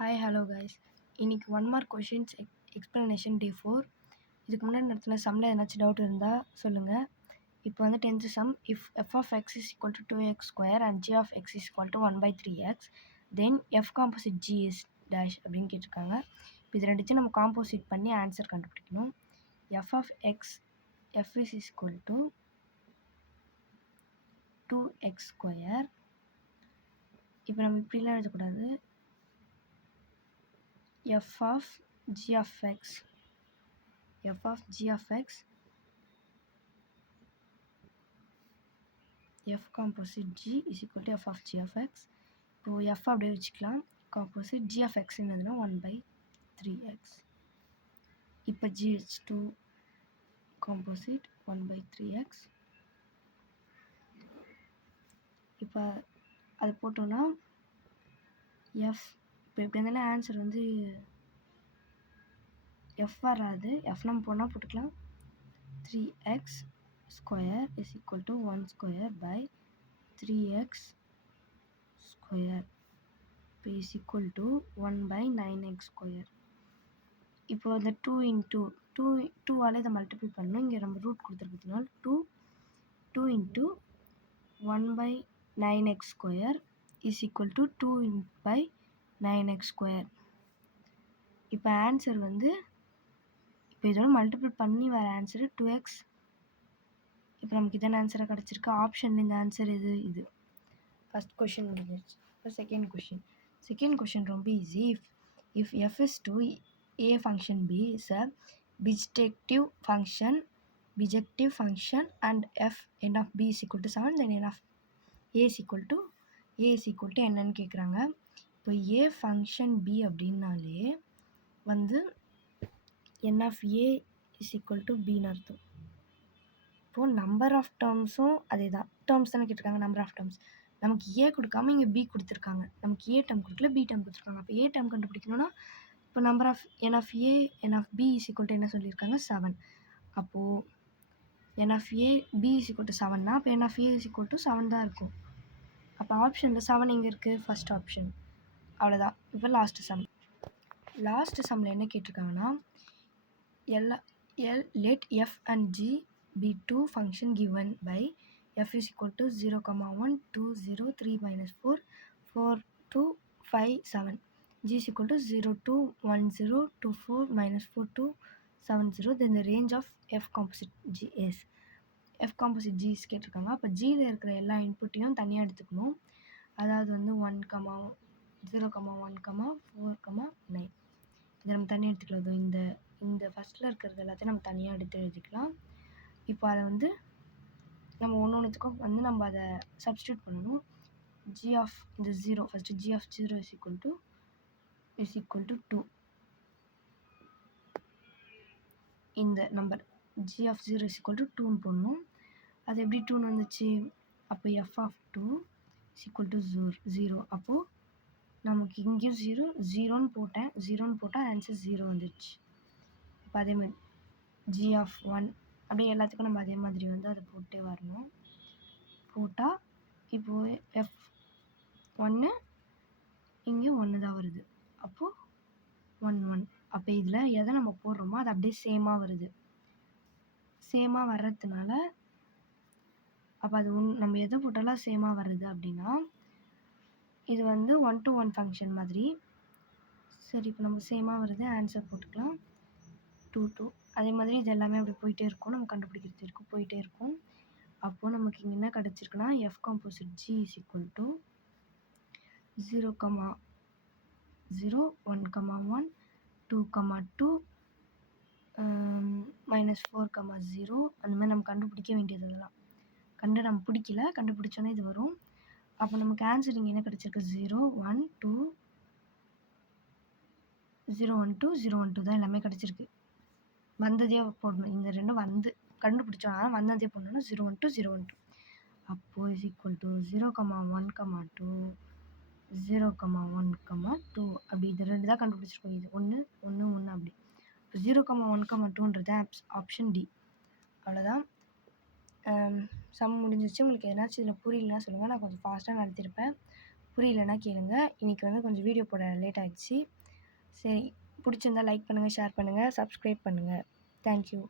Hi hello guys. இன்னைக்கு 1 mark questions explanation டே 4. இதுக்கு முன்னாடி நடத்தின சம்மில் ஏதாச்சும் டவுட் இருந்தால் சொல்லுங்கள். இப்போ வந்து 10th sum, if f of x is equal to 2x square and g of x is equal to 1/3x, then f composite g is dash அப்படின்னு கேட்டிருக்காங்க. இப்போ இது ரெண்டுத்தையும் நம்ம காம்போசிட் பண்ணி ஆன்சர் கண்டுபிடிக்கணும். f of x, f is equal to 2x square. இப்போ நம்ம இப்படிலாம் எழுதக்கூடாது. f of g of x f composite g is equal to f of g of x. இப்போ f அப்படியே வச்சுக்கலாம். composite g of x என்னதுன்னா 1/3x. இப்போ g is 2 composite 1/3x. இப்போ அது போட்டோன்னா f இப்போ எப்படி இருந்தாலும் ஆன்சர் வந்து f வராது. f நம்ம போனால் போட்டுக்கலாம். 3x square is equal to 1 square by 3x square is equal to 1/9x square. இப்போ இந்த 2 into 2ஆல் இதை மல்டிபிள் பண்ணணும். இங்கே நம்ம root கொடுத்துருக்கிறதுனால 2 into 1/9x square is equal to 2/9x square. இப்போ ஆன்சர் வந்து இப்போ இதோட மல்டிபிள் பண்ணி வர ஆன்சரு 2x. இப்போ நமக்கு இதான ஆன்சராக கிடச்சிருக்கு. ஆப்ஷனில் இந்த ஆன்சர் இது ஃபஸ்ட் கொஷின் முடிஞ்சிருச்சு. இப்போ செகண்ட் கொஷின் ரொம்ப easy. If f is to a function b is a bijective function and f n of b is equal to 7, then n of a is equal to என்னன்னு கேட்குறாங்க. இப்போ a function b அப்படின்னாலே வந்து n of a is equal to bன்னு அர்த்தம். இப்போது number of டேர்ம்ஸும் அதே தான். Terms தானே கேட்டிருக்காங்க, நம்பர் ஆஃப் டேர்ம்ஸ். நமக்கு ஏ கொடுக்காம இங்கே பி கொடுத்துருக்காங்க. நமக்கு ஏ டேர்ம் கொடுக்கல, பி டேர்ம் கொடுத்துருக்காங்க. அப்போ ஏ டேர்ம் கண்டுபிடிக்கணும்னா இப்போ number of N of A N of B is equal to என்ன சொல்லியிருக்காங்க, 7. அப்போது N of A B is equal to 7னா அப்போ N of A is equal to 7 தான் இருக்கும். அப்போ ஆப்ஷனில் 7 எங்கே இருக்குது, ஃபஸ்ட் ஆப்ஷன். அவ்வளோதான். இப்போ லாஸ்ட் சம்மில் என்ன கேட்டிருக்காங்கன்னா, let f and g be two function given by f is equal to 0, 1, 2, 0, 3, -4, 4, 2, 5, 7. g is equal to 0, 2, 1, 0, 2, 4, -4, 2, 7, 0. Then the range of f composite g is. f composite g is கேட்டிருக்காங்க. அப்போ ஜியில் இருக்கிற எல்லா இன்புட்டையும் தனியாக எடுத்துக்கணும். அதாவது வந்து 1, 0, 1, 4, 9. இதை நம்ம தனியாக எடுத்துக்கலாம். இந்த ஃபஸ்ட்டில் இருக்கிறது எல்லாத்தையும் நம்ம தனியாக எடுத்து எழுதிக்கலாம். இப்போ அதை வந்து நம்ம ஒன்றுத்துக்கும் வந்து நம்ம அதை சப்ஸ்டியூட் பண்ணணும். g of இந்த 0 first g of 0 is equal to 2. இந்த number g of 0 is equal to 2ன்னு போடணும். அது எப்படி 2ன்னு வந்துச்சு, அப்போ f of 2 is equal to 0. அப்போது நமக்கு இங்கேயும் 0ன்னு போட்டால் ஆன்சர் 0 வந்துடுச்சு. இப்போ அதே மாதிரி g of 1 அப்படியே எல்லாத்துக்கும் நம்ம அதே மாதிரி வந்து அதை போட்டே வரணும். போட்டால் இப்போது f1 இங்கே 1 தான் வருது. அப்போது 1 அப்போ இதில் எதை நம்ம போடுறோமோ அது அப்படியே சேமாக வருது. சேமாக வர்றதுனால அப்போ அது நம்ம எதை போட்டாலும் சேமாக வருது அப்படின்னா இது வந்து 1 to 1 ஃபங்க்ஷன் மாதிரி. சரி, இப்போ நம்ம சேமாக வருது, ஆன்சர் போட்டுக்கலாம் 2. அதே மாதிரி இது எல்லாமே அப்படி போயிட்டே இருக்கும், நம்ம கண்டுபிடிக்கிறது இருக்கும், போயிட்டே இருக்கும். அப்போது நமக்கு இங்கே என்ன கிடச்சிருக்குன்னா f composite g is equal to 0, 0, 1, 1, 2, 2, -4, 0. அந்த மாதிரி நம்ம கண்டுபிடிக்க வேண்டியது இதெல்லாம் நம்ம பிடிக்கல, கண்டுபிடிச்சோன்னே இது வரும். அப்போ நமக்கு ஆன்சர் இங்கே என்ன கிடச்சிருக்கு, 0, 1, 2, 0, 1, 2, 0, 1, 2 தான் எல்லாமே கிடச்சிருக்கு. வந்ததே போடணும். இந்த ரெண்டும் வந்து கண்டுபிடிச்சோம், ஆனால் வந்ததே போடணும்னா 0, 1, 2, 0, 1, 2. அப்போது இஸ் ஈக்குவல் டு 0, 1, 2, 0, 1, 2 அப்படி இது ரெண்டு தான் கண்டுபிடிச்சிருக்கோம். இது 1, 1 அப்படி. இப்போ 0, 1, 2ன்றது ஆப்ஷன் டி. அவ்வளோதான். சம் முடிஞ்சிருச்சு. உங்களுக்கு எதனாச்சும் இதில் புரியலன்னா சொல்லுங்கள், நான் கொஞ்சம் ஃபாஸ்ட்டாக நடத்தியிருப்பேன். புரியலன்னா கேளுங்க. இன்றைக்கி வந்து கொஞ்சம் வீடியோ போட லேட் ஆகிடுச்சு. சரி, பிடிச்சிருந்தா லைக் பண்ணுங்கள், ஷேர் பண்ணுங்கள், சப்ஸ்கிரைப் பண்ணுங்கள். தேங்க்யூ.